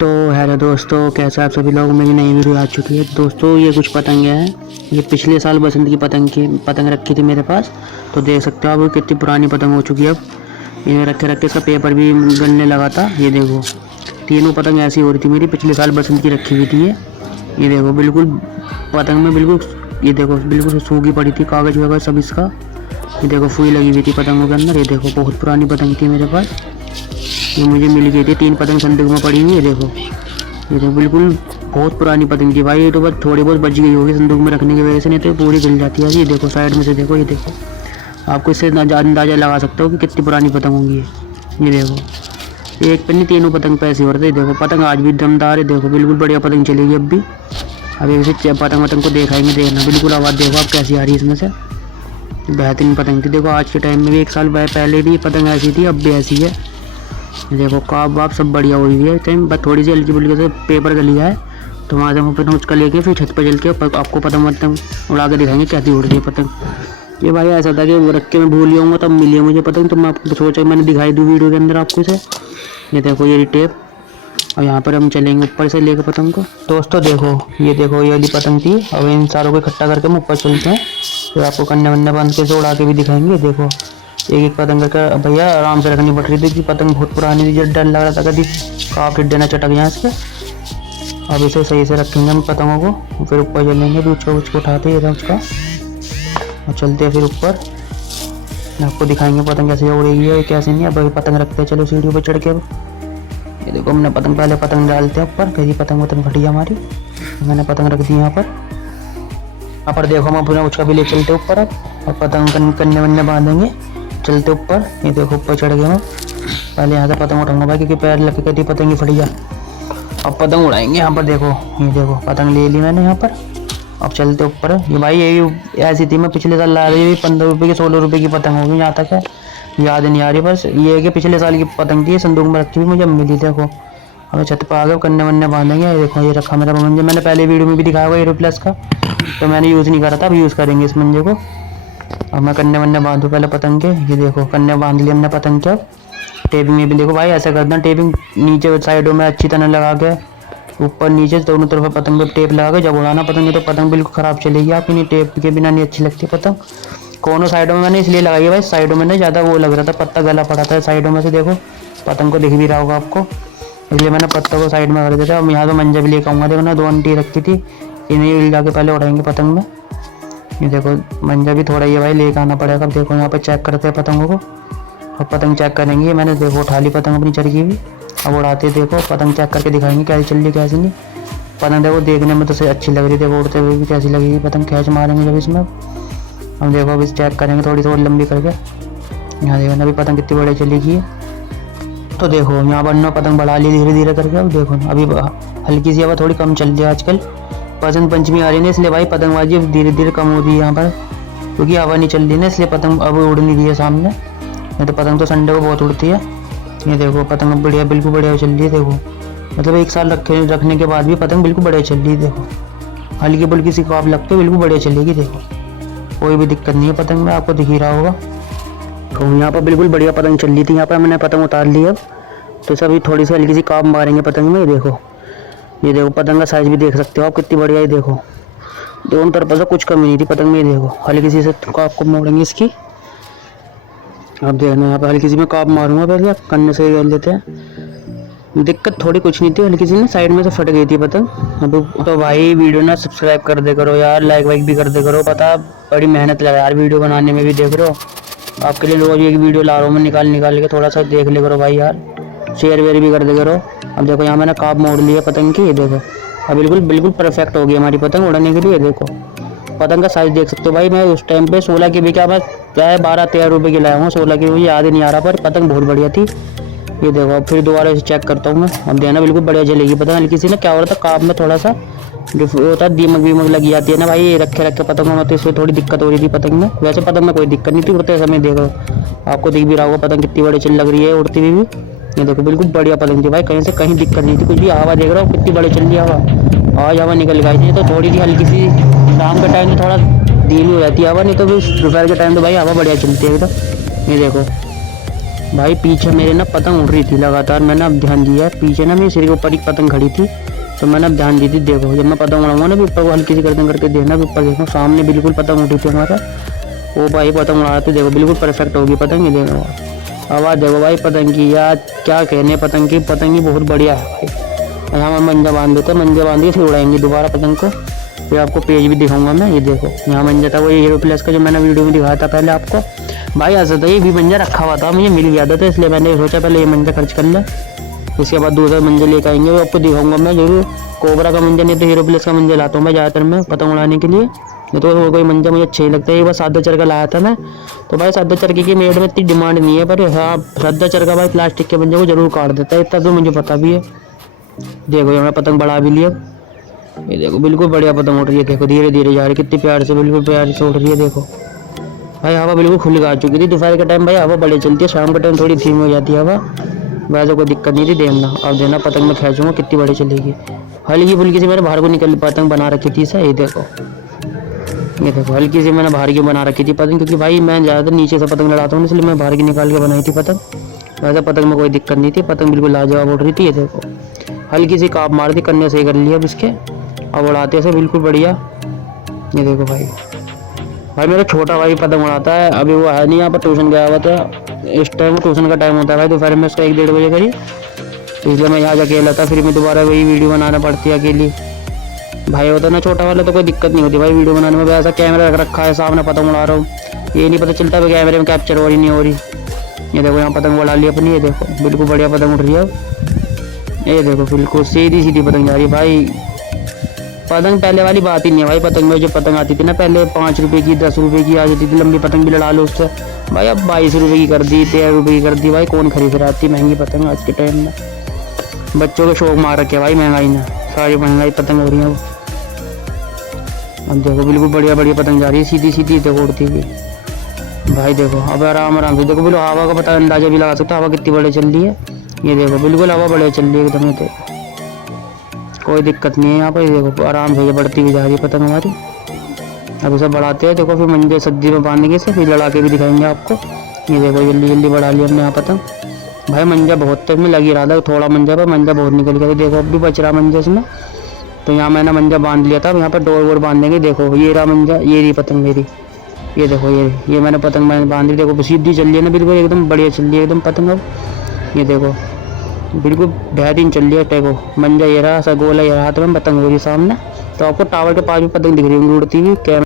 तो हेलो दोस्तों, कैसे आप सभी लोग। मेरी नई वीडियो आ चुकी है दोस्तों। ये कुछ पतंगे हैं। ये पिछले साल बसंत की पतंग रखी थी मेरे पास। तो देख सकते हो आप कितनी पुरानी पतंग हो चुकी है। अब ये रखे रखे इसका पेपर भी गलने लगा था। ये देखो तीनों पतंग ऐसी हो रही थी मेरी। पिछले साल बसंत की रखी हुई थी ये देखो बिल्कुल पतंग में बिल्कुल, ये देखो बिल्कुल सूखी पड़ी थी, कागज़ वगैरह सब इसका। ये देखो फुई लगी हुई थी पतंगों के अंदर। ये देखो बहुत पुरानी पतंग थी मेरे पास। ये मुझे मिल गई थी, 3 पतंग संदूक में पड़ी हुई है। ये देखो बिल्कुल बहुत पुरानी पतंग थी भाई। ये तो बस थोड़ी बहुत बच गई होगी संदूक में रखने की वजह से, नहीं तो पूरी गल जाती है। ये देखो साइड में से देखो, ये देखो आपको इससे अंदाज़ा लगा सकते हो कि कितनी पुरानी पतंग होंगी ये देखो एक पे नहीं, तीनों पतंग पे ऐसे हो रहे थे। देखो पतंग आज भी दमदार है। देखो बिल्कुल बढ़िया पतंग चलेगी अब भी। अभी इसे पतंग को देखाएंगे, देखना बिल्कुल आवाज़ देखो आप कैसी आ रही है इसमें से। बेहतरीन पतंग थी। देखो आज के टाइम में भी 1 साल पहले भी पतंग ऐसी थी, अब भी ऐसी है। देखो काब वाप सब बढ़िया हुई है टाइम। बस थोड़ी सी हल्की फुल्की से पेपर गली है, तो वहाँ से फिर उसका लेके फिर छत पर चल के आपको पतंग उड़ा के दिखाएंगे कैसी उड़ रही है पतंग। ये भाई ऐसा था कि वो रख के मैं भूल गया हूँ, तब मिली है मुझे पतंग, तो मैं आपको सोचा मैंने दिखाई दूँ वीडियो के अंदर आपको इसे। ये देखो ये टेप। और यहाँ पर हम चलेंगे ऊपर से लेकर पतंग को। दोस्तों देखो ये वाली पतंग थी। अब इन सारों को इकट्ठा करके हम ऊपर चलते हैं, फिर आपको कन्ने वन्ने बांध के से उड़ा के भी दिखाएंगे। देखो एक पतंग का भैया आराम से रखनी पड़ रही थी कि पतंग बहुत पुरानी थी। जब डर लग रहा था कभी काफ़ी देना चटक जाए इसके। अब इसे सही से रखेंगे हम पतंगों को, फिर ऊपर चलेंगे। भी उसको उठाते हैं उसका और चलते हैं फिर ऊपर। आपको दिखाएंगे पतंग कैसे उड़ेगी है कैसे नहीं। अब अभी पतंग रखते हैं, चलो सीढ़ियों पर चढ़ के। ये देखो हमने पहले पतंग डालते हैं ऊपर, कैसी पतंग फटी हमारी। मैंने पतंग रख दी यहाँ पर देखो हम अपना उसका भी ले चलते ऊपर। अब और पतंग कन्ने वन्ने बांधेंगे, चलते ऊपर। ये देखो ऊपर चढ़ गए हम। पहले यहाँ से पतंग उठाऊंगा भाई, क्योंकि पैर लग के पतंग ही फट गया। अब पतंग उड़ाएंगे यहाँ पर। देखो ये देखो पतंग ले ली मैंने यहाँ पर। अब चलते ऊपर। ये भाई ये भी ऐसी थी, मैं पिछले साल ला रही थी। 15 रुपये की 16 रुपये की पतंग होगी यहाँ तक है, याद नहीं आ रही। बस ये है कि पिछले साल की पतंग थी, संदूक में रखी हुई मुझे मिली। देखो हमें छत पर आ गए, कन्ने वन्ने बांधेंगे। ये देखो ये रखा मेरा मंजे, मैंने पहले वीडियो में भी दिखाया हुआ एरो प्लस का, तो मैंने यूज़ नहीं करा था, अब यूज़ करेंगे इस मंजे को। अब मैं कन्ने वन्ने बांधूँ पहले पतंग के। ये देखो कन्ने बांध लिए हमने पतंग के। टेपिंग में भी देखो भाई ऐसा करना, टेपिंग नीचे साइडों में अच्छी तरह लगा के, ऊपर नीचे दोनों तरफ पतंग पे टेप लगा के जब उड़ाना पतंग है, तो पतंग बिल्कुल ख़राब चलेगी आपकी। नहीं टेप के बिना नहीं अच्छी लगती पतंग। कोनों साइडों में मैंने इसलिए लगाई है भाई, साइडों में नहीं ज़्यादा वो लग रहा था, पत्ता गला पड़ा था साइडों में से। देखो पतंग को दिख भी रहा होगा आपको, इसलिए मैंने पत्ता को साइड में कर दिया था। अब यहाँ तो मंजा भी लेकर आऊँगा। देखो ना 2 आंटी रखी थी, इन्हें उड़ा के पहले उड़ाएंगे पतंग में। ये देखो मंजा भी थोड़ा ही है भाई, लेकर आना पड़ेगा। अब देखो यहाँ पर चेक करते हैं पतंगों को। अब पतंग चेक करेंगे। मैंने देखो उठा ली पतंग अपनी चरखी भी। अब उड़ाते देखो पतंग चेक करके दिखाएंगे कैसी चल रही कैसी नहीं। पतंग देखो देखने में तो सही अच्छी लग रही है, देखो उड़ते हुए भी कैसी लगेगी पतंग। खींच मारेंगे जब इसमें हम। देखो अब इस चेक करेंगे थोड़ी लंबी करके। यहाँ देखो ना अभी पतंग कितनी बड़ी चलेगी। तो देखो यहाँ पर ना पतंग बढ़ा ली धीरे धीरे करके। अब देखो अभी हल्की सी हवा थोड़ी कम चल रही है आजकल, बसंत पंचमी आ रही है, इसलिए भाई पतंगबाजी अब धीरे धीरे कम हो रही है यहाँ पर, क्योंकि हवा नहीं चल रही है, इसलिए पतंग अब उड़ नहीं रही है सामने। नहीं तो पतंग तो संडे को बहुत उड़ती है। ये देखो पतंग बढ़िया, बिल्कुल बढ़िया चल रही है। देखो मतलब 1 साल रखने के बाद भी पतंग बिल्कुल बढ़िया चल रही है। देखो हल्की फुल्की सी काप लग के बिल्कुल बढ़िया चलेगी। देखो कोई भी दिक्कत नहीं है पतंग में, आपको दिख ही रहा होगा। तो यहाँ पर बिल्कुल बढ़िया पतंग चल रही थी। यहाँ पर मैंने पतंग उतार ली अब, तो सभी थोड़ी सी हल्की सी काप मारेंगे पतंग में। ये देखो पतंग का साइज़ भी देख सकते हो आप कितनी बढ़िया। ये देखो दोनों तरफ से कुछ कमी नहीं थी पतंग में। ये देखो हल्की सी से काप को मोड़ेंगे इसकी। अब देखना यहाँ पर हल्की सी मैं काप मारूंगा, पहले कन्ने से कर लेते हैं। दिक्कत थोड़ी कुछ नहीं थी, हल्की सी ना साइड में से फट गई थी पतंग। अब तो भाई वीडियो ना सब्सक्राइब कर दे करो यार, लाइक वाइक भी कर दे करो। पता बड़ी मेहनत लगा यार वीडियो बनाने में भी, देख रहे हो आपके लिए रोज एक वीडियो ला रहा हूँ मैं, निकाल के थोड़ा सा देख ले करो भाई यार, शेयर वेयर भी कर दे करो। अब देखो यहाँ मैंने काप मोड़ लिया पतंग की। ये देखो अब बिल्कुल परफेक्ट हो गई हमारी पतंग उड़ने के लिए। देखो पतंग का साइज़ देख सकते हो भाई। मैं उस टाइम पे 16 की भी क्या, मैं चाहे 12-13 रुपये की लाया हूँ। 16 की मुझे याद ही नहीं आ रहा, पर पतंग बहुत बढ़िया थी। ये देखो अब फिर दोबारा इसे चेक करता हूँ मैं। अब देना बिल्कुल बढ़िया चलेगी पतंग। हल्की सी ना क्या हो रहा था काप में थोड़ा सा होता है, दीमक वीमक लगी जाती है ना भाई, ये रखे पतंगों में, तो इससे थोड़ी दिक्कत हो रही थी पतंग में। वैसे पतंग में कोई दिक्कत नहीं थी उड़ते समय। देखो आपको दिख भी रहा होगा पतंग कितनी बड़ी चल लग रही है उड़ती हुई भी। ये देखो बिल्कुल बढ़िया पतंग थी भाई, कहीं से कहीं दिक्कत नहीं थी कुछ भी। हवा देख रहा हूँ कितनी बड़ी चल रही है हवा, आज हवा निकल गई थी। तो थोड़ी सी हल्की सी शाम के टाइम में थोड़ा धीमी हो जाती है हवा, नहीं तो फिर दोपहर के टाइम तो भाई हवा बढ़िया चलती है एकदम। ये देखो भाई पीछे मेरे ना पतंग उड़ रही थी लगातार, मैंने अब ध्यान दिया पीछे ना मेरे सिर के ऊपर एक पतंग खड़ी थी, तो मैंने अब ध्यान दी थी। देखो जब मैं पतंग उड़ाऊंगा ना भी ऊपर को हल्की सी गर्दन करके देखना भी ऊपर देखो, सामने बिल्कुल पतंग उठी थी हमारा। वो भाई पतंग उड़ा रहे थे, देखो बिल्कुल परफेक्ट होगी पतंग। ये देखो आवाज़ देखो भाई पतंग की, यार क्या कहने पतंग की बहुत बढ़िया है भाई। यहाँ हम मंजा बांध देते हैं, मंजा बांध के फिर उड़ाएंगे दोबारा पतंग को। फिर आपको पेज भी दिखाऊंगा मैं। ये देखो यहाँ मंजा था, वो हीरो प्लस का जो मैंने वीडियो में दिखाया था पहले आपको। भाई ऐसा था ये भी मंजा रखा हुआ था, मुझे मिल गया था, तो इसलिए मैंने सोचा पहले ये मंजा खर्च कर ले, उसके बाद दूसरा मंजा लेकर आएंगे, वो आपको दिखाऊंगा मैं जरूर। कोबरा का मंजा नहीं तो हीरो प्लस का मंजा लाता हूँ मैं ज़्यादातर मैं पतंग उड़ाने के लिए। नहीं तो वो कोई मंजा मुझे अच्छा ही लगता है। ये बस सादा चरखा लाया था मैं, तो भाई सादा चरखे की मेरे में इतनी डिमांड नहीं है, पर हाँ सादा चरखा भाई प्लास्टिक के मंजे को जरूर काट देता है, इतना तो मुझे पता भी है। देखो ये मैं पतंग बढ़ा भी लिया, ये देखो बिल्कुल बढ़िया पतंग उड़ रही है। देखो धीरे धीरे जा रही है, कितनी प्यार से बिल्कुल प्यार से उड़ रही है। देखो भाई हवा बिल्कुल खुल आ चुकी थी। दोपहर के टाइम भाई हवा बड़ी चलती है, शाम के टाइम थोड़ी धीमी हो जाती है हवा, वैसे कोई दिक्कत नहीं थी। देखना अब देना पतंग में खींचूंगा कितनी बड़ी चलेगी। हल्की फुल्की से मैंने बाहर को निकल पतंग बना रखी थी सर। ये देखो हल्की सी मैंने बाहर की बना रखी थी पतंग, क्योंकि भाई मैं ज़्यादातर नीचे से पतंग लड़ाता हूँ, इसलिए मैं बाहर की निकाल के बनाई थी पतंग। वैसे पतंग में कोई दिक्कत नहीं थी, पतंग बिल्कुल लाजवाब उड़ रही थी। ये देखो हल्की सी काप मार दी, कन्ने से कर लिया अब इसके, अब उड़ाते से बिल्कुल बढ़िया। ये देखो भाई मेरा छोटा भाई पतंग उड़ाता है, अभी वो है नहीं यहाँ पर, ट्यूशन गया हुआ था। इस टाइम ट्यूशन का टाइम होता है भाई दोपहर में उसका 1-1:30 बजे करीब, इसलिए मैं यहाँ अकेला था। फिर मैं दोबारा वही वीडियो बनाना पड़ती है अकेली। भाई होता ना छोटा वाला तो कोई दिक्कत नहीं होती भाई वीडियो बनाने में। ऐसा कैमरा रख रखा है सामने, पतंग उड़ा रहा हूँ, ये नहीं पता चलता भाई कैमरे में कैप्चर हो रही नहीं हो रही। ये देखो यहाँ पतंग उड़ा ली अपनी, ये देखो बिल्कुल बढ़िया पतंग उड़ रही है अब। ये देखो बिल्कुल सीधी सीधी पतंग जा रही है भाई। पतंग पहले वाली बात ही नहीं है भाई, पतंग में जो पतंग आती थी ना पहले 5 रुपये की 10 रुपये की आ जाती थी, लंबी पतंग भी लड़ा लो उससे। भाई अब 22 रुपये की कर दी, 13 रुपये की कर दी। भाई कौन खरीद रहा इतनी महंगी पतंग आज के टाइम में। बच्चों के शौक मार रखे भाई महंगाई ने, सारी महंगाई पतंग हो रही है। अब देखो बिल्कुल बढ़िया बढ़िया पतंग जा रही है सीधी सीधी देखो उड़ती हुई। भाई देखो अब आराम आराम से देखो, बिल्कुल हवा का पता अंदाजा भी लगा सकते हो हवा कितनी बढ़िया चल रही है। ये देखो बिल्कुल हवा बढ़िया चल रही है एकदम, तो कोई दिक्कत नहीं है यहाँ पर। देखो आराम से बढ़ती हुई जा रही है पतंग हमारी। अब इसे बढ़ाते हैं, देखो फिर मंजे सब्जी में बांधेंगे इसे, फिर लड़ा के भी दिखाएंगे आपको। ये देखो जल्दी जल्दी बढ़ा लिया हमने यहाँ पतंग। भाई मंजा बहुत तक में लगी रहा था, थोड़ा मंजा पर मंजा बहुत निकल गया। देखो अब भी बच रहा मंजा इसमें, तो यहाँ मैंने मंजा बांध लिया था। यहाँ पर डोर वोर बांध देंगे। देखो ये रहा मंजा, ये रही पतंग मेरी। ये देखो ये मैंने पतंग बांध ली। देखो सीधी चल रही है ना बिल्कुल एकदम बढ़िया चल रही है एकदम पतंग अब। ये देखो बिल्कुल बेहतरीन चल रही है। देखो मंजा ये रहा, ऐसा गोला ये हाथ में पतंग हो रही सामने, तो आपको टावर के पास भी पतंग दिख रही होंगी उड़ती हुई। कैमरा